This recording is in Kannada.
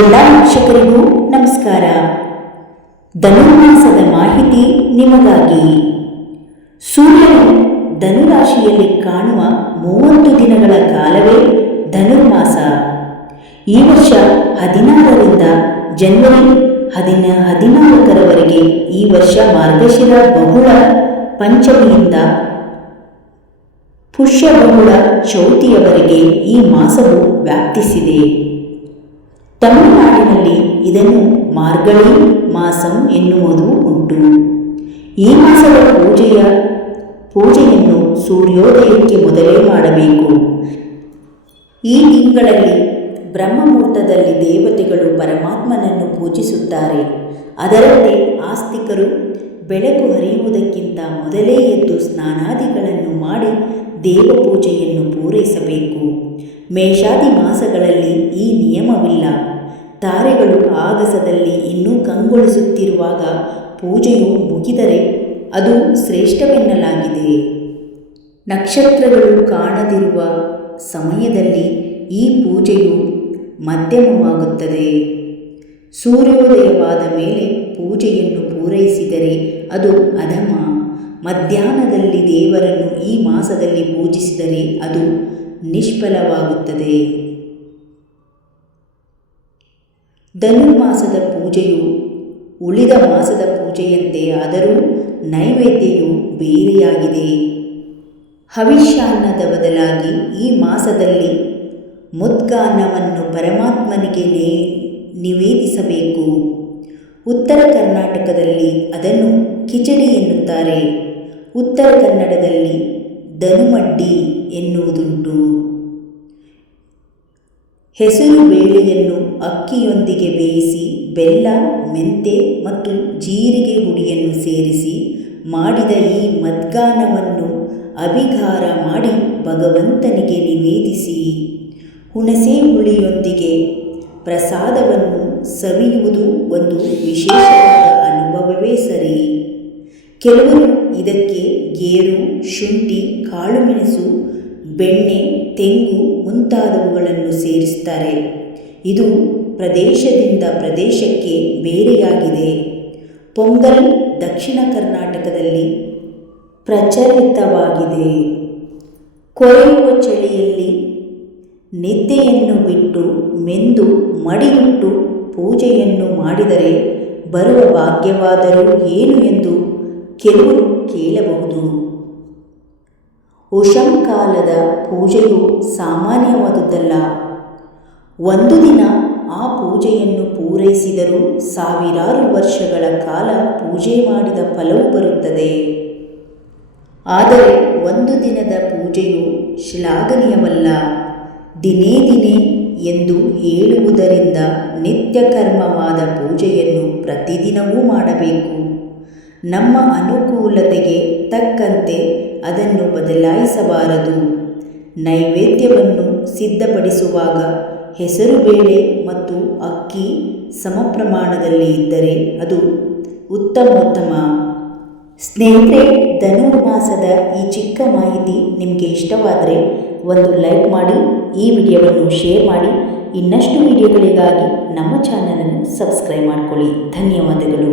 ಎಲ್ಲ ವೀಕ್ಷಕರಿಗೂ ನಮಸ್ಕಾರ. ಧನುರ್ಮಾಸದ ಮಾಹಿತಿ ನಿಮಗಾಗಿ. ಸೂರ್ಯನು ಧನುರಾಶಿಯಲ್ಲಿ ಕಾಣುವ ಮೂವತ್ತು ದಿನಗಳ ಕಾಲವೇ ಧನುರ್ಮಾಸ. ಈ ವರ್ಷ ಹದಿನಾರರಿಂದ ಜನವರಿ ಹದಿನ ಹದಿನಾಲ್ಕರವರೆಗೆ ಈ ವರ್ಷ ಮಾರ್ಗಶಿರ ಬಹುಳ ಪಂಚಮಿಯಿಂದ ಪುಷ್ಯ ಬಹುಳ ಚೌತಿಯವರೆಗೆ ಈ ಮಾಸವು ವ್ಯಾಪ್ತಿಸಿದೆ. ತಮಿಳುನಾಡಿನಲ್ಲಿ ಇದನ್ನು ಮಾರ್ಗಳಿ ಮಾಸಂ ಎನ್ನುವುದು ಉಂಟು. ಈ ಮಾಸದ ಪೂಜೆಯ ಪೂಜೆಯನ್ನು ಸೂರ್ಯೋದಯಕ್ಕೆ ಮೊದಲೇ ಮಾಡಬೇಕು. ಈ ತಿಂಗಳಲ್ಲಿ ಬ್ರಹ್ಮಮುಹೂರ್ತದಲ್ಲಿ ದೇವತೆಗಳು ಪರಮಾತ್ಮನನ್ನು ಪೂಜಿಸುತ್ತಾರೆ. ಅದರಂತೆ ಆಸ್ತಿಕರು ಬೆಳಕು ಹರಿಯುವುದಕ್ಕಿಂತ ಮೊದಲೇ ಎದ್ದು ಸ್ನಾನಾದಿಗಳನ್ನು ಮಾಡಿ ದೇವ ಪೂಜೆಯನ್ನು ಪೂರೈಸಬೇಕು. ಮೇಷಾದಿ ಮಾಸಗಳಲ್ಲಿ ಈ ನಿಯಮವಿಲ್ಲ. ತಾರೆಗಳು ಆಗಸದಲ್ಲಿ ಇನ್ನೂ ಕಂಗೊಳಿಸುತ್ತಿರುವಾಗ ಪೂಜೆಯು ಮುಗಿದರೆ ಅದು ಶ್ರೇಷ್ಠವೆನ್ನಲಾಗಿದೆ. ನಕ್ಷತ್ರಗಳು ಕಾಣದಿರುವ ಸಮಯದಲ್ಲಿ ಈ ಪೂಜೆಯು ಮಧ್ಯಮವಾಗುತ್ತದೆ. ಸೂರ್ಯೋದಯವಾದ ಮೇಲೆ ಪೂಜೆಯನ್ನು ಪೂರೈಸಿದರೆ ಅದು ಅಧಮ. ಮಧ್ಯಾಹ್ನದಲ್ಲಿ ದೇವರನ್ನು ಈ ಮಾಸದಲ್ಲಿ ಪೂಜಿಸಿದರೆ ಅದು ನಿಷ್ಫಲವಾಗುತ್ತದೆ. ಧನುರ್ಮಾಸದ ಪೂಜೆಯು ಉಳಿದ ಮಾಸದ ಪೂಜೆಯಂತೆ ಆದರೂ ನೈವೇದ್ಯವು ಬೇರೆಯಾಗಿದೆ. ಹವಿಷ್ಯಾನ್ನದ ಬದಲಾಗಿ ಈ ಮಾಸದಲ್ಲಿ ಮುದ್ಗಾನ್ನವನ್ನು ಪರಮಾತ್ಮನಿಗೆ ನಿವೇದಿಸಬೇಕು. ಉತ್ತರ ಕರ್ನಾಟಕದಲ್ಲಿ ಅದನ್ನು ಕಿಚಡಿ ಎನ್ನುತ್ತಾರೆ. ಉತ್ತರ ಕನ್ನಡದಲ್ಲಿ ಧನುಮಡ್ಡಿ ಎನ್ನುವುದುಂಟು. ಹೆಸರು ಬೇಳೆಯನ್ನು ಅಕ್ಕಿಯೊಂದಿಗೆ ಬೇಯಿಸಿ ಬೆಲ್ಲ, ಮೆಂತೆ ಮತ್ತು ಜೀರಿಗೆ ಹುಡಿಯನ್ನು ಸೇರಿಸಿ ಮಾಡಿದ ಈ ಮದ್ಗಾನವನ್ನು ಅಭಿಘಾರ ಮಾಡಿ ಭಗವಂತನಿಗೆ ನಿವೇದಿಸಿ. ಹುಣಸೆ ಹುಳಿಯೊಂದಿಗೆ ಪ್ರಸಾದವನ್ನು ಸವಿಯುವುದು ಒಂದು ವಿಶೇಷವಾದ ಅನುಭವವೇ ಸರಿ. ಕೆಲವರು ಇದಕ್ಕೆ ಗೇರು, ಶುಂಠಿ, ಕಾಳುಮೆಣಸು, ಬೆಣ್ಣೆ, ತೆಂಗು ಮುಂತಾದವುಗಳನ್ನು ಸೇರಿಸ್ತಾರೆ ಇದು ಪ್ರದೇಶದಿಂದ ಪ್ರದೇಶಕ್ಕೆ ಬೇರೆಯಾಗಿದೆ. ಪೊಂಗಲ್ ದಕ್ಷಿಣ ಕರ್ನಾಟಕದಲ್ಲಿ ಪ್ರಚಲಿತವಾಗಿದೆ. ಕೊರೆಯುವ ಚಳಿಯಲ್ಲಿ ನಿದ್ದೆಯನ್ನು ಬಿಟ್ಟು ಮೆಂದು ಮಡಿಯುಟ್ಟು ಪೂಜೆಯನ್ನು ಮಾಡಿದರೆ ಬರುವ ಭಾಗ್ಯವಾದರೂ ಏನು ಎಂದು ಕೆಲವರು ಕೇಳಬಹುದು. ಉಷಂಕಾಲದ ಪೂಜೆಯು ಸಾಮಾನ್ಯವಾದುದಲ್ಲ. ಒಂದು ದಿನ ಆ ಪೂಜೆಯನ್ನು ಪೂರೈಸಿದರೂ ಸಾವಿರಾರು ವರ್ಷಗಳ ಕಾಲ ಪೂಜೆ ಮಾಡಿದ ಫಲವು ಬರುತ್ತದೆ. ಆದರೆ ಒಂದು ದಿನದ ಪೂಜೆಯು ಶ್ಲಾಘನೀಯವಲ್ಲ. ದಿನೇ ದಿನೇ ಎಂದು ಹೇಳುವುದರಿಂದ ನಿತ್ಯಕರ್ಮವಾದ ಪೂಜೆಯನ್ನು ಪ್ರತಿದಿನವೂ ಮಾಡಬೇಕು. ನಮ್ಮ ಅನುಕೂಲತೆಗೆ ತಕ್ಕಂತೆ ಅದನ್ನು ಬದಲಾಯಿಸಬಾರದು. ನೈವೇದ್ಯವನ್ನು ಸಿದ್ಧಪಡಿಸುವಾಗ ಹೆಸರುಬೇಳೆ ಮತ್ತು ಅಕ್ಕಿ ಸಮ ಪ್ರಮಾಣದಲ್ಲಿ ಇದ್ದರೆ ಅದು ಉತ್ತಮೋತ್ತಮ ಸ್ನೇಹಿತರೆ ಧನುರ್ಮಾಸದ ಈ ಚಿಕ್ಕ ಮಾಹಿತಿ ನಿಮಗೆ ಇಷ್ಟವಾದರೆ ಒಂದು ಲೈಕ್ ಮಾಡಿ, ಈ ವಿಡಿಯೋವನ್ನು ಶೇರ್ ಮಾಡಿ, ಇನ್ನಷ್ಟು ವಿಡಿಯೋಗಳಿಗಾಗಿ ನಮ್ಮ ಚಾನಲನ್ನು ಸಬ್ಸ್ಕ್ರೈಬ್ ಮಾಡಿಕೊಳ್ಳಿ. ಧನ್ಯವಾದಗಳು.